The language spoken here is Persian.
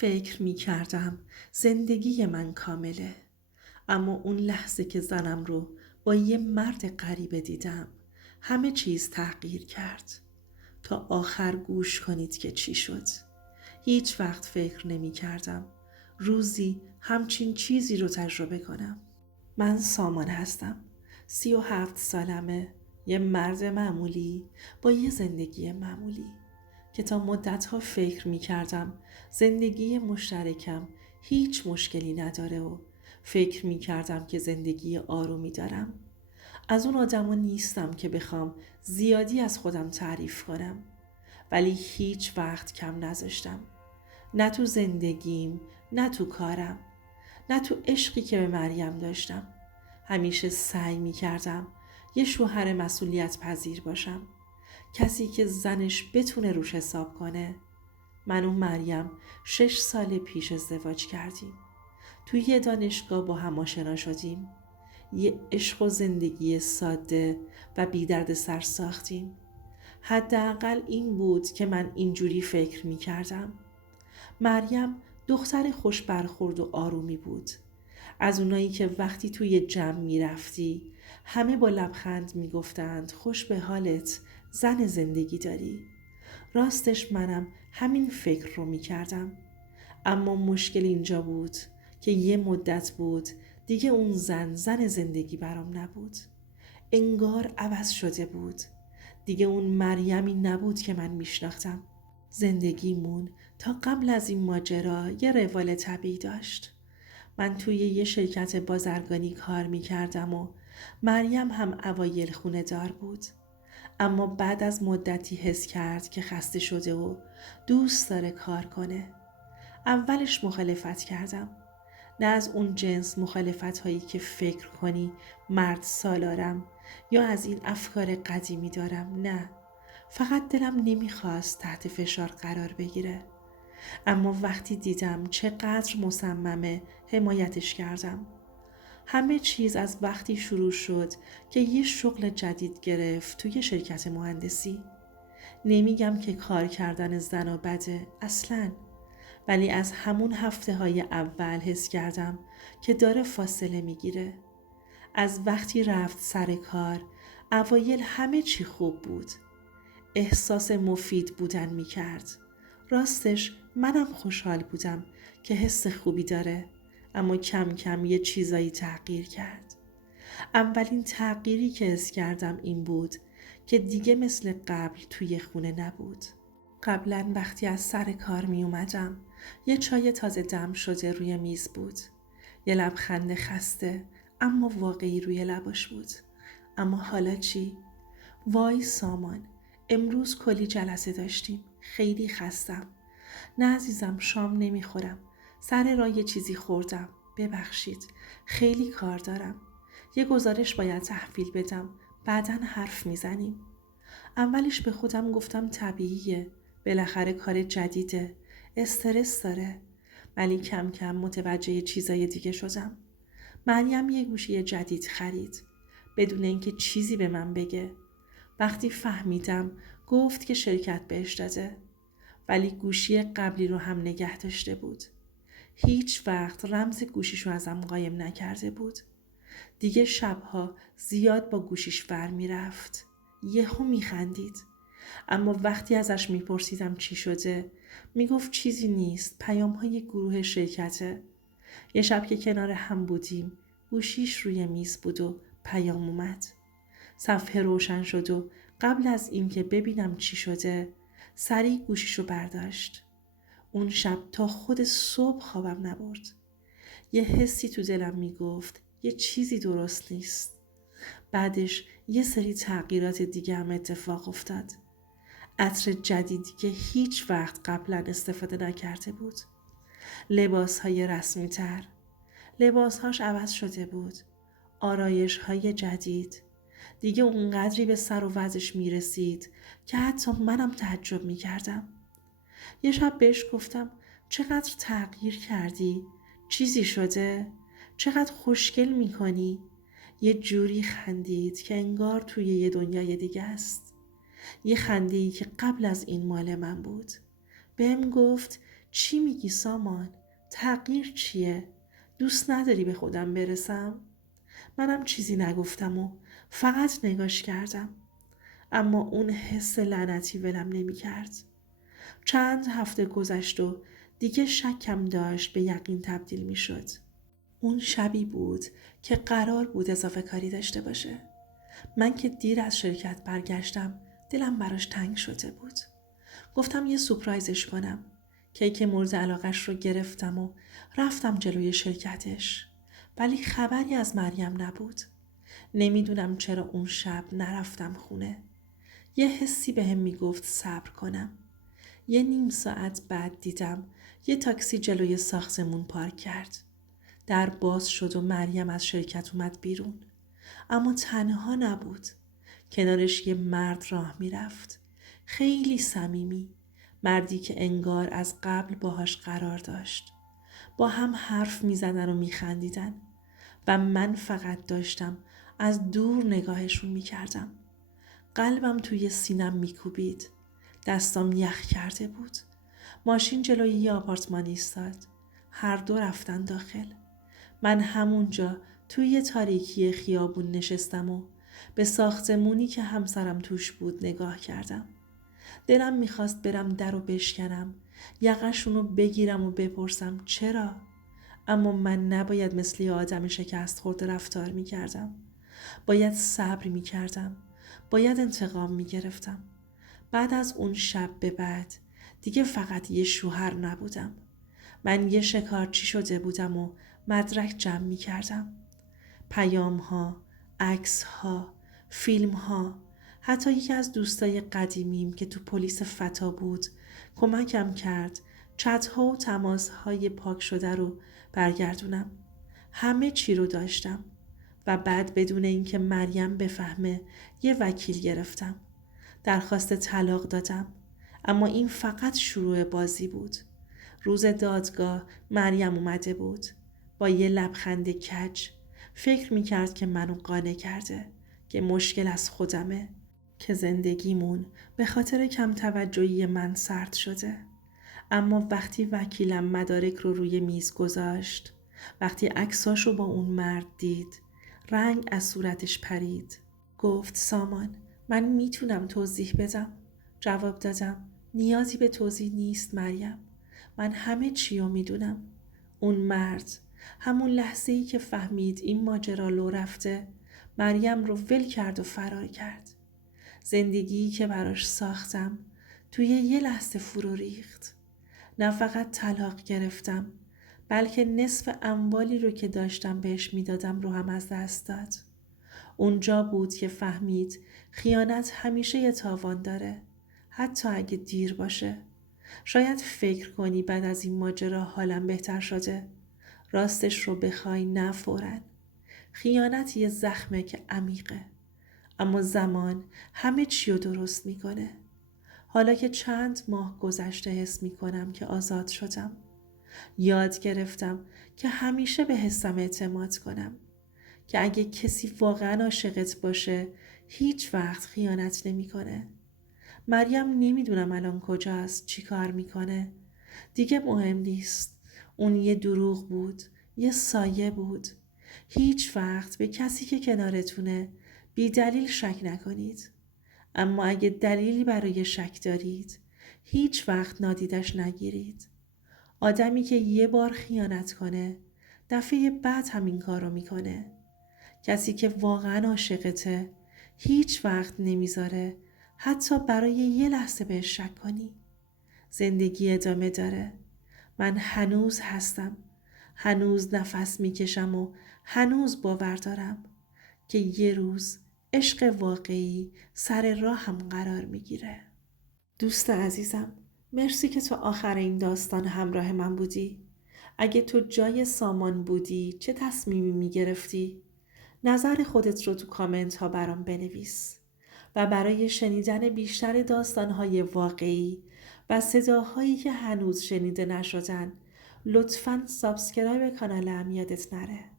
فکر می کردم زندگی من کامله. اما اون لحظه که زنم رو با یه مرد غریبه دیدم همه چیز تغییر کرد. تا آخر گوش کنید که چی شد. هیچ وقت فکر نمی کردم روزی همچین چیزی رو تجربه کنم. من سامان هستم. 37 سالمه. یه مرد معمولی با یه زندگی معمولی که تا مدتها فکر می کردم زندگی مشترکم هیچ مشکلی نداره و فکر می کردم که زندگی آرومی دارم. از اون آدما نیستم که بخوام زیادی از خودم تعریف کنم، ولی هیچ وقت کم نذاشتم. نه تو زندگیم، نه تو کارم، نه تو عشقی که به مریم داشتم. همیشه سعی می کردم یه شوهر مسئولیت پذیر باشم. کسی که زنش بتونه روش حساب کنه. من و مریم 6 سال پیش ازدواج کردیم. توی یه دانشگاه با هم آشنا شدیم. یه عشق و زندگی ساده و بی درد سر ساختیم. حداقل این بود که من اینجوری فکر می کردم. مریم دختر خوش برخورد و آرومی بود. از اونایی که وقتی توی جمع می رفتی همه با لبخند می گفتند خوش به حالت، زن زندگی داری. راستش منم همین فکر رو می کردم. اما مشکل اینجا بود که یه مدت بود دیگه اون زن زندگی برام نبود. انگار عوض شده بود. دیگه اون مریمی نبود که من میشناختم. زندگیمون تا قبل از این ماجرا یه روال طبیعی داشت. من توی یه شرکت بازرگانی کار میکردم و مریم هم اوایل خونه دار بود. اما بعد از مدتی حس کرد که خسته شده و دوست داره کار کنه. اولش مخالفت کردم. نه از اون جنس مخالفت هایی که فکر کنی مرد سالارم یا از این افکار قدیمی دارم. نه، فقط دلم نمیخواست تحت فشار قرار بگیره. اما وقتی دیدم چقدر مصممه حمایتش کردم. همه چیز از وقتی شروع شد که یه شغل جدید گرفت توی شرکت مهندسی. نمیگم که کار کردن زن و بده اصلاً، ولی از همون هفته های اول حس کردم که داره فاصله میگیره. از وقتی رفت سر کار اوایل همه چی خوب بود. احساس مفید بودن میکرد. راستش منم خوشحال بودم که حس خوبی داره، اما کم کم یه چیزایی تغییر کرد. اولین تغییری که حس کردم این بود که دیگه مثل قبل توی خونه نبود. قبلا وقتی از سر کار می اومدم یه چای تازه دم شده روی میز بود. یه لبخند خسته اما واقعی روی لباش بود. اما حالا چی؟ وای سامان، امروز کلی جلسه داشتیم. خیلی خستم. نه عزیزم، شام نمیخورم. سر راه یه چیزی خوردم. ببخشید. خیلی کار دارم. یه گزارش باید تحویل بدم. بعداً حرف میزنیم. اولش به خودم گفتم طبیعیه. بالاخره کار جدیده. استرس داره. ولی کم کم متوجه چیزای دیگه شدم. مریم یه گوشی جدید خرید. بدون اینکه چیزی به من بگه. وقتی فهمیدم گفت که شرکت بهش داده. ولی گوشی قبلی رو هم نگه داشته بود. هیچ وقت رمز گوشیشو ازم قایم نکرده بود. دیگه شبها زیاد با گوشیش ور میرفت. یهو میخندید. اما وقتی ازش میپرسیدم چی شده میگفت چیزی نیست، پیام‌های گروه شرکته. یه شب که کنار هم بودیم گوشیش روی میز بود و پیام اومد. صفحه روشن شد و قبل از اینکه ببینم چی شده سریع گوشیشو برداشت. اون شب تا خود صبح خوابم نبرد. یه حسی تو دلم میگفت یه چیزی درست نیست. بعدش یه سری تغییرات دیگه هم اتفاق افتاد. عطر جدیدی که هیچ وقت قبلا استفاده نکرده بود. لباسهای رسمی تر. لباسهاش عوض شده بود. آرایش‌های جدید. دیگه اونقدری به سر و وضعش میرسید که حتی منم تعجب میکردم. یه شب بهش گفتم چقدر تغییر کردی؟ چیزی شده؟ چقدر خوشگل میکنی؟ یه جوری خندید که انگار توی یه دنیای دیگه است. یه خنده‌ای که قبل از این مال من بود. بهم گفت چی میگی سامان؟ تغییر چیه؟ دوست نداری به خودم برسم؟ منم چیزی نگفتم و فقط نگاش کردم. اما اون حس لعنتی ولم نمی کرد. چند هفته گذشت و دیگه شکم داشت به یقین تبدیل می شد. اون شبی بود که قرار بود اضافه کاری داشته باشه. من که دیر از شرکت برگشتم دلم براش تنگ شده بود. گفتم یه سورپرایزش کنم. کیک مورد علاقش رو گرفتم و رفتم جلوی شرکتش. ولی خبری از مریم نبود. نمیدونم چرا اون شب نرفتم خونه. یه حسی بهم میگفت صبر کنم. یه نیم ساعت بعد دیدم یه تاکسی جلوی ساختمون پارک کرد. در باز شد و مریم از شرکت اومد بیرون. اما تنها نبود. کنارش یه مرد راه میرفت. خیلی صمیمی. مردی که انگار از قبل باهاش قرار داشت. با هم حرف میزدن و میخندیدن و من فقط داشتم از دور نگاهشون میکردم. قلبم توی سینم میکوبید. دستام یخ کرده بود. ماشین جلوی یه آپارتمان ایستاد. هر دو رفتن داخل. من همونجا توی تاریکی خیابون نشستم و به ساختمونی که همسرم توش بود نگاه کردم. دلم میخواست برم در رو بشکنم، یقه‌شونو بگیرم و بپرسم چرا؟ اما من نباید مثل یه آدم شکست خورده رفتار میکردم. باید صبر میکردم. باید انتقام میگرفتم. بعد از اون شب به بعد دیگه فقط یه شوهر نبودم. من یه شکارچی شده بودم و مدرک جمع می کردم. پیام ها، عکس ها، فیلم ها، حتی یکی از دوستای قدیمیم که تو پلیس فتا بود کمکم کرد چت ها و تماس های پاک شده رو برگردونم. همه چی رو داشتم و بعد بدون اینکه مریم بفهمه یه وکیل گرفتم. درخواست طلاق دادم. اما این فقط شروع بازی بود. روز دادگاه مریم اومده بود. با یه لبخند کج فکر میکرد که منو قانع کرده. که مشکل از خودمه. که زندگیمون به خاطر کم توجهی من سرد شده. اما وقتی وکیلم مدارک رو روی میز گذاشت، وقتی عکساشو با اون مرد دید، رنگ از صورتش پرید. گفت سامان من میتونم توضیح بدم. جواب دادم نیازی به توضیح نیست مریم. من همه چی رو میدونم. اون مرد همون لحظه‌ای که فهمید این ماجرا لو رفته مریم رو ول کرد و فرار کرد. زندگیی که براش ساختم توی یه لحظه فرو ریخت. نه فقط طلاق گرفتم بلکه نصف اموالی رو که داشتم بهش میدادم رو هم از دست داد. اونجا بود که فهمید خیانت همیشه یه تاوان داره، حتی اگه دیر باشه. شاید فکر کنی بعد از این ماجرا حالم بهتر شده. راستش رو بخوای نه فوراً. خیانت یه زخمه که عمیقه، اما زمان همه چی رو درست میکنه. حالا که چند ماه گذشته حس میکنم که آزاد شدم. یاد گرفتم که همیشه به حسم اعتماد کنم. که اگه کسی واقعا عاشقت باشه هیچ وقت خیانت نمیکنه. مریم نمیدونم الان کجاست، چی کار میکنه. دیگه مهم نیست. اون یه دروغ بود، یه سایه بود. هیچ وقت به کسی که کنارتونه بی دلیل شک نکنید. اما اگه دلیلی برای شک دارید هیچ وقت نادیدش نگیرید. آدمی که یه بار خیانت کنه دفعه بعد همین کار رو میکنه. کسی که واقعا عاشقته هیچ وقت نمیذاره حتی برای یه لحظه بهش شک کنی. زندگی ادامه داره. من هنوز هستم. هنوز نفس میکشم و هنوز باور دارم که یه روز عشق واقعی سر راه هم قرار میگیره. دوست عزیزم، مرسی که تا آخر این داستان همراه من بودی. اگه تو جای سامان بودی چه تصمیمی میگرفتی؟ نظر خودت رو تو کامنت ها برام بنویس. و برای شنیدن بیشتر داستان‌های واقعی و صداهایی که هنوز شنیده نشدن لطفاً سابسکرایب کانالم یادت نره.